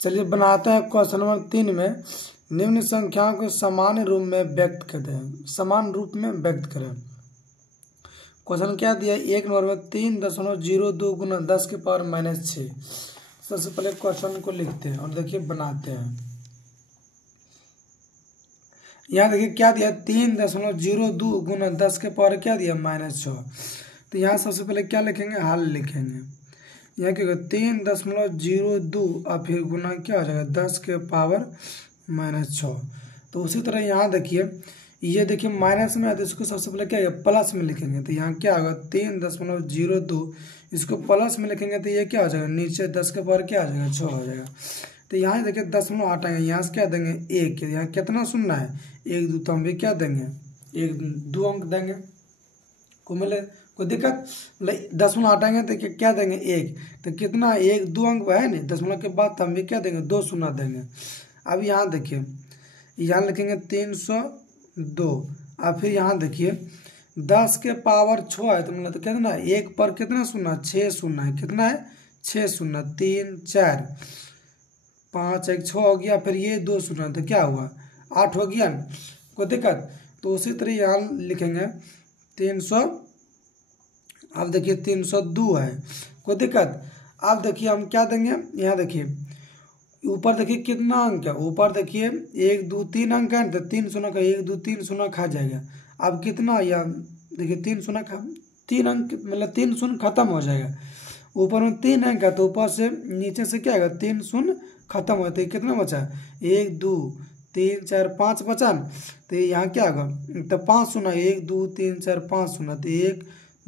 चलिए बनाते हैं क्वेश्चन नंबर 3 में। निम्न संख्याओं को समान रूप में व्यक्त करते हैं, समान रूप में व्यक्त करें। क्वेश्चन क्या दिया है, 1 नंबर में 3.02 गुना 10 के पावर -6। सबसे पहले क्वेश्चन को लिखते हैं और देखिए बनाते हैं। यहाँ देखिए क्या दिया, 3.02 गुना 10 के पावर क्या दिया, -6। तो यहाँ सबसे पहले क्या लिखेंगे, हल लिखेंगे। यहाँ क्या होगा, 3.02 और फिर गुना क्या हो जाएगा 10 के पावर -6। तो उसी तरह यहाँ देखिए, ये देखिए माइनस में है तो इसको सबसे पहले क्या है, प्लस में लिखेंगे। तो यहाँ क्या होगा, 3.02 इसको प्लस में लिखेंगे तो ये क्या हो जाएगा, नीचे 10 के पावर क्या हो जाएगा, 6 हो जाएगा। तो यहाँ देखिए 10 हटाएंगे, यहाँ से क्या देंगे 1, यहाँ कितना सुनना है 1 2, तो हम भी क्या देंगे 1 2 अंक देंगे। को मिले कोई दिक्कत, मतलब 10 हटाएंगे तो क्या देंगे 1, तो कितना 1 2 अंक है नहीं, 10 के बाद तो हम भी क्या देंगे 2 शून्य देंगे। अब यहाँ देखिए, यहाँ लिखेंगे 302 और फिर यहाँ देखिए 10 के पावर 6 है तो मतलब तो कितना है, 1 पर कितना शून्य, 6 शून्य है, कितना है 6 शून्य, 3 4 5 1 6 हो गया, फिर ये 2 शून्य तो क्या हुआ 8 हो गया ना, कोई दिक्कत। तो उसी तरह यहाँ लिखेंगे 300, अब देखिए 302 है, कोई दिक्कत। अब देखिए हम क्या देंगे, यहाँ देखिए ऊपर देखिए कितना अंक है, ऊपर देखिए 1 2 3 अंक है तो 3 शून्य का 1 2 3 शून्य खा जाएगा। अब कितना यहाँ देखिए 3 शून्य खा 3 अंक, मतलब 3 शून्य खत्म हो जाएगा। ऊपर में 3 अंक है तो ऊपर से नीचे से क्या आएगा 3 शून्य खत्म हो, तो कितना बचा 1 2 3 4 5 बचा न, तो यहाँ क्या होगा, तो 5 शून्य 1 2 3 4 5 शून्य, तो 1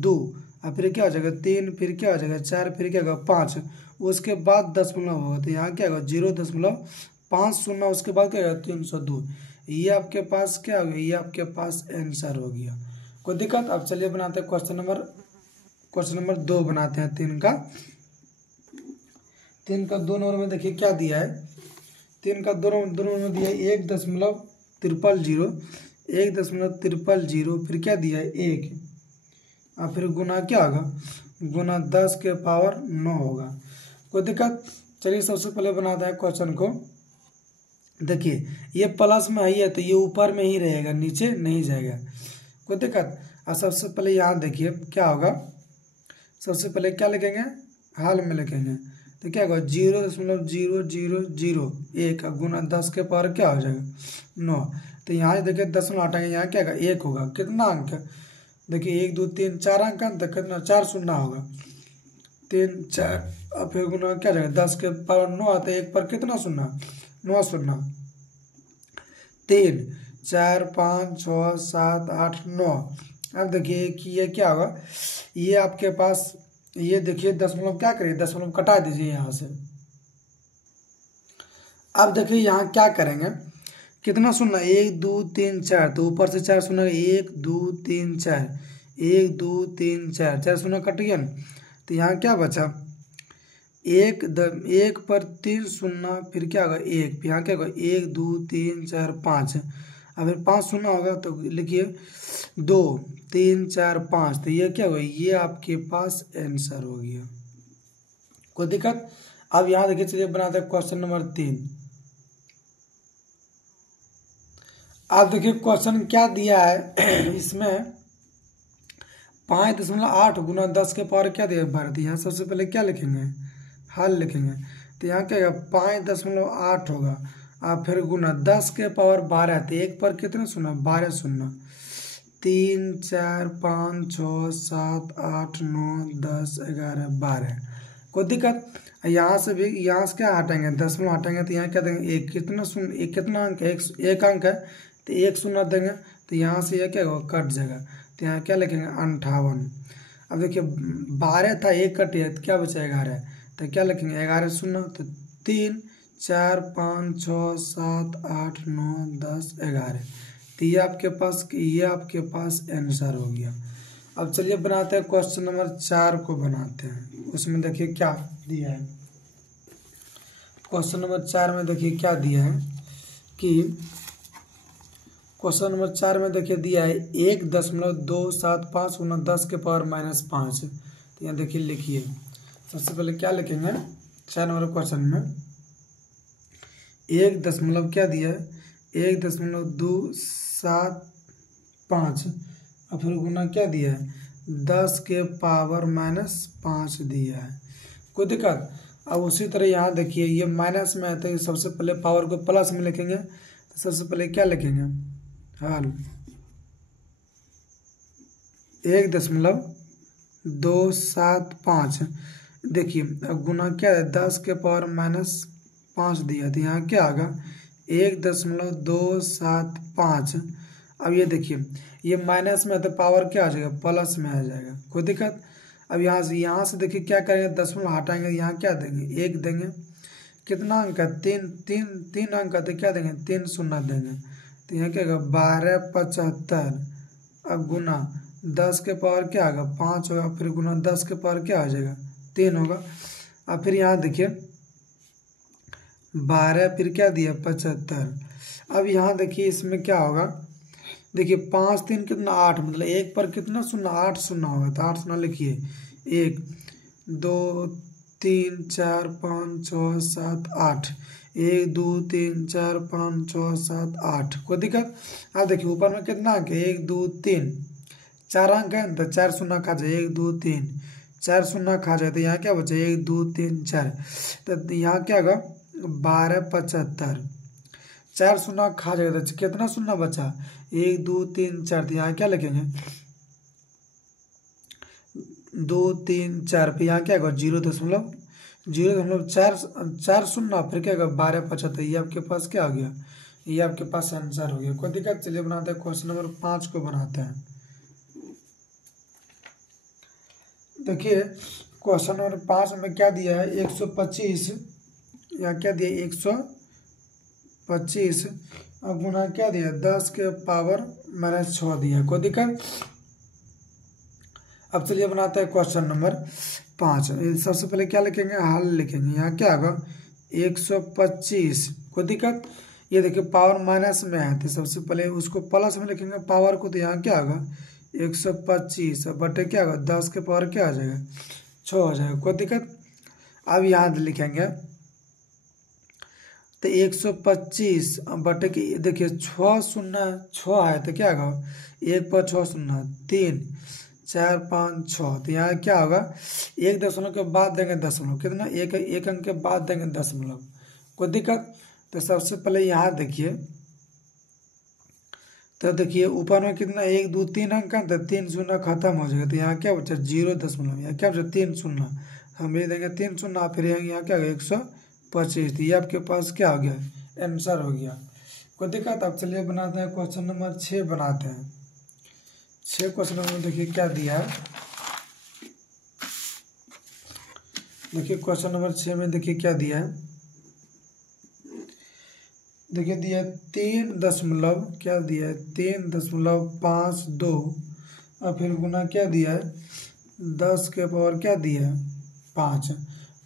2 और फिर क्या हो जाएगा 3, फिर क्या हो जाएगा 4, फिर क्या होगा 5, उसके बाद दशमलव होगा तो यहाँ क्या होगा 0.50, उसके बाद क्या होगा 302। ये आपके पास क्या हो गया, ये आपके पास आंसर हो गया, कोई दिक्कत। अब चलिए बनाते हैं क्वेश्चन नंबर 2 बनाते हैं। 3 का 2 नंबर में देखिए क्या दिया है, 3 का 2 नंबर में दिया है 1.300, फिर क्या दिया है 1 और फिर गुना क्या होगा, गुना 10 के पावर 9 होगा, कोई दिक्कत। चलिए सबसे पहले बनाते हैं क्वेश्चन को। देखिए ये प्लस में है तो ये ऊपर में ही रहेगा, नीचे नहीं जाएगा, कोई दिक्कत। और सबसे पहले यहाँ देखिए क्या होगा, सबसे पहले क्या लिखेंगे, हाल में लिखेंगे तो क्या होगा 0.0001 गुना 10 के पावर क्या हो जाएगा 9। तो यहाँ देखिए 10 हटाएंगे, यहाँ क्या होगा 1 होगा, कितना अंक है देखिए 1 2 3 4 अंक है तो कितना 4 शून्य होगा, 3 4 और फिर गुना क्या जाएगा 10 के पावर 9 आता है, 1 पर कितना शून्य 9 शून्य, 3 4 5 6 7 8 9। अब देखिए कि ये क्या होगा, ये आपके पास ये देखिए दशमलव क्या करिए, दशमलव कटा दीजिए यहाँ से। अब देखिए यहाँ क्या करेंगे, कितना शून्य 1 2 3 4, तो ऊपर से 4 शून्य 1 2 3 4 1 2 3 4 4 शून्य कट गया न, तो यहाँ क्या बचा 1 पर 3 शून्य, फिर क्या होगा 1, यहाँ क्या होगा 1 2 3 4 5 और फिर 5 शून्य होगा तो लिखिए 2 3 4 5, तो ये क्या होगा, ये आपके पास आंसर हो गया, कोई दिक्कत। अब यहाँ देखिए चलिए बनाते हैं क्वेश्चन नंबर 3। आप देखिए क्वेश्चन क्या दिया है, इसमें 5.8 गुना 10 के पावर क्या दिया 12। यहाँ सबसे पहले क्या लिखेंगे, हल लिखेंगे। तो यहाँ क्या 5.8 होगा और फिर गुना 10 के पावर 12, तो 1 पर कितना शून्य 12 शून्य, 3 4 5 6 7 8 9 10 11 12, कोई दिक्कत। यहाँ से भी, यहाँ से क्या हटाएंगे 10 हटाएंगे तो यहाँ क्या देंगे 1, कितना शून्य 1 कितना अंक है 1 अंक है तो 1 शून्य देंगे, तो यहाँ से यह क्या होगा कट जाएगा, तो यहाँ क्या लिखेंगे 58। अब देखिए 12 था 1 कट गया तो क्या बचा 11, तो क्या लिखेंगे 11 शून्य, तो 3 4 5 6 7 8 9 10 11, तो ये आपके पास आंसर हो गया। अब चलिए बनाते हैं क्वेश्चन नंबर 4 को बनाते हैं। उसमें देखिए क्या दिया है, क्वेश्चन नंबर 4 में देखिए क्या दिया है कि क्वेश्चन नंबर 4 में देखिए दिया है 1.275 गुना 10 के पावर -5। तो यहाँ देखिए लिखिए, सबसे पहले क्या लिखेंगे 4 नंबर क्वेश्चन में, 1 दशमलव क्या दिया है 1.275 और फिर गुना क्या दिया है 10 के पावर -5 दिया है। कोई दिक्कत। अब उसी तरह यहाँ देखिए ये माइनस में है तो सबसे पहले पावर को प्लस में लिखेंगे। तो सबसे पहले क्या लिखेंगे हल 1.275। देखिए अब गुना क्या है 10 के पावर -5 दिया तो यहाँ क्या आगा 1.275। अब ये देखिए ये माइनस में है तो पावर क्या आ जाएगा प्लस में आ जाएगा। कोई दिक्कत। अब यहाँ से देखिए क्या करेंगे दशमलव हटाएंगे यहाँ क्या देंगे 1 देंगे। कितना अंक है 3 अंक है तो क्या देंगे 3 शून्य देंगे। तो यहाँ क्या होगा 1275। अब गुना 10 के पावर क्या आएगा 5 होगा फिर गुना 10 के पावर क्या आ जाएगा 3 होगा। अब फिर यहाँ देखिए 12 फिर क्या दिया 75। अब यहाँ देखिए इसमें क्या होगा देखिए 5 3 कितना 8 मतलब 1 पर कितना शून्य 8 शून्य होगा। तो 8 शून्य लिखिए 1 2 3 4 5 6 7 8 1 2 3 4 5 6 7 8। कोई दिक्कत। अब देखिए ऊपर में कितना अंक है 1 2 3 4 अंक है तो 4 शून्य खा जाए 1 2 3 4 शून्य खा जाए तो यहाँ क्या बचा 1 2 3 4। तो यहाँ क्या होगा 1275। 4 शून्य खा जाएगा तो कितना शून्य बचा 1 2 3 4। तो यहाँ क्या लिखेंगे 2 3 4 पे यहाँ क्या होगा 0.4 शून्य फिर क्या होगा 1275। ये आपके पास क्या हो गया ये आपके पास आंसर हो गया। कोई दिक्कत। चलिए बनाते हैं क्वेश्चन नंबर 5 को बनाते हैं। देखिए क्वेश्चन नंबर 5 में क्या दिया है 125 यहाँ क्या दिया 125 अब गुना क्या दिया 10 के पावर -6 दिया। कोई दिक्कत। अब चलिए बनाते हैं क्वेश्चन नंबर 5। सबसे पहले क्या लिखेंगे हल लिखेंगे। यहाँ क्या होगा 125। कोई दिक्कत। ये देखिए पावर माइनस में है तो सबसे पहले उसको प्लस में लिखेंगे पावर को। तो यहाँ क्या होगा 125 बटे क्या होगा 10 के पावर क्या आ जाएगा 6 हो जाएगा। कोई दिक्कत। अब यहाँ लिखेंगे तो 125 बटे की देखिए 6 शून्य 6 है तो क्या होगा 1 पर 6 शून्य 3 4 5 6। तो यहाँ क्या होगा 1 दशमलव के बाद देंगे दशमलव कितना एक अंक के बाद देंगे दशमलव। कोई दिक्कत। तो सबसे पहले यहाँ देखिए तो देखिए ऊपर में कितना 1 2 3 अंक है तो 3 शून्य खत्म हो जाएगा। तो यहाँ क्या बचा 0 दशमलव यहाँ क्या बचा 3 शून्य हम ये देंगे 3 शून्य फिर यहाँ क्या होगा 125। ये आपके पास क्या हो गया आंसर हो गया। कोई दिक्कत। अब चलिए बनाते हैं क्वेश्चन नंबर 6 बनाते हैं। 6 क्वेश्चन नंबर देखिए क्या दिया है। देखिए क्वेश्चन नंबर 6 में देखिए क्या दिया है। देखिए दिया 3 दशमलव क्या दिया है 3.52 और फिर गुना क्या दिया है 10 के पावर क्या दिया है 5।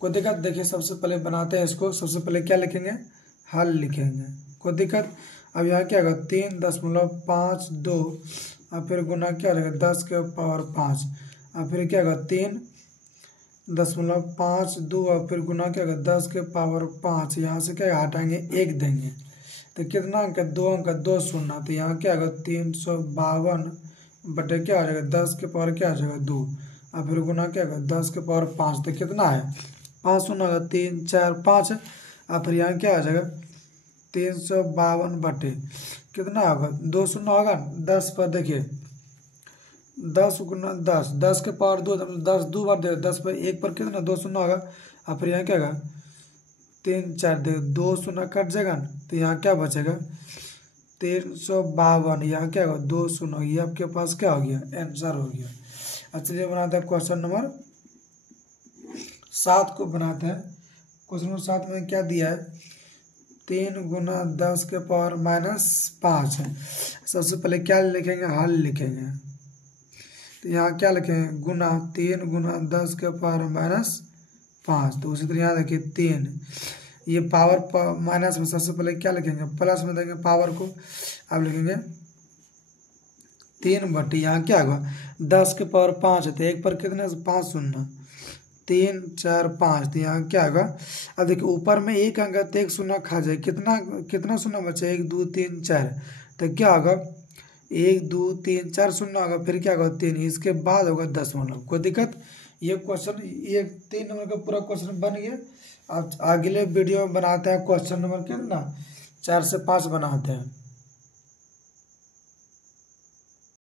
कोई दिक्कत। देखिए सबसे पहले बनाते हैं इसको। सबसे पहले क्या लिखेंगे हल लिखेंगे। कोई दिक्कत। अब यहाँ क्या होगा 3.52 और फिर गुना क्या हो जाएगा 10 के पावर 5 और फिर क्या होगा 3.52 और फिर गुना क्या होगा 10 के पावर 5। यहाँ से क्या हटाएंगे 1 देंगे तो कितना अंक है 2 अंक 2 शून्य। तो यहाँ क्या होगा 352 बटे क्या आ जाएगा 10 के पावर क्या आ जाएगा 2 और फिर गुना क्या होगा 10 के पावर 5। तो कितना है 5 शून्य होगा 3 4 5 और फिर यहाँ क्या आ जाएगा 352 बटे कितना होगा 2 शून्य होगा 10 पर देखिए 10 गुना 10 10 के पावर 2 10 2 बार देखो 10 पर 1 पर कितना 2 शून्य होगा और फिर यहाँ क्या होगा 3 4 देखो 2 शून्य कट जाएगा तो यहाँ क्या बचेगा 352। यहाँ क्या होगा 2 शून्य। ये आपके पास क्या हो गया आंसर हो गया। अब चलिए बनाते हैं क्वेश्चन नंबर 7 को बनाते हैं। क्वेश्चन नंबर 7 में क्या दिया है 3 गुना 10 के पावर -5 है। सबसे पहले क्या लिखेंगे हल लिखेंगे। तो यहाँ क्या लिखेंगे गुना 3 गुना 10 के पावर -5। तो उसी तरह यहाँ देखिए 3 ये पावर माइनस में सबसे पहले क्या लिखेंगे प्लस में देंगे पावर को। अब लिखेंगे 3 बटे यहाँ क्या होगा 10 के पावर 5 है तो 1 पर कितने 5 शून्य 3 4 5, तो यहाँ क्या होगा, अब देखिए ऊपर में एक अंक है तो एक शून्य खा जाए, कितना कितना शून्य बचा, 1 2 3 4, तो क्या होगा 1 2 3 4 शून्य होगा, फिर क्या होगा 3, इसके बाद होगा दशमलव। कोई दिक्कत, ये क्वेश्चन, ये 3 नंबर का पूरा क्वेश्चन बन गया। अब अगले वीडियो में बनाते हैं क्वेश्चन नंबर कितना, 4 से 5 बनाते हैं।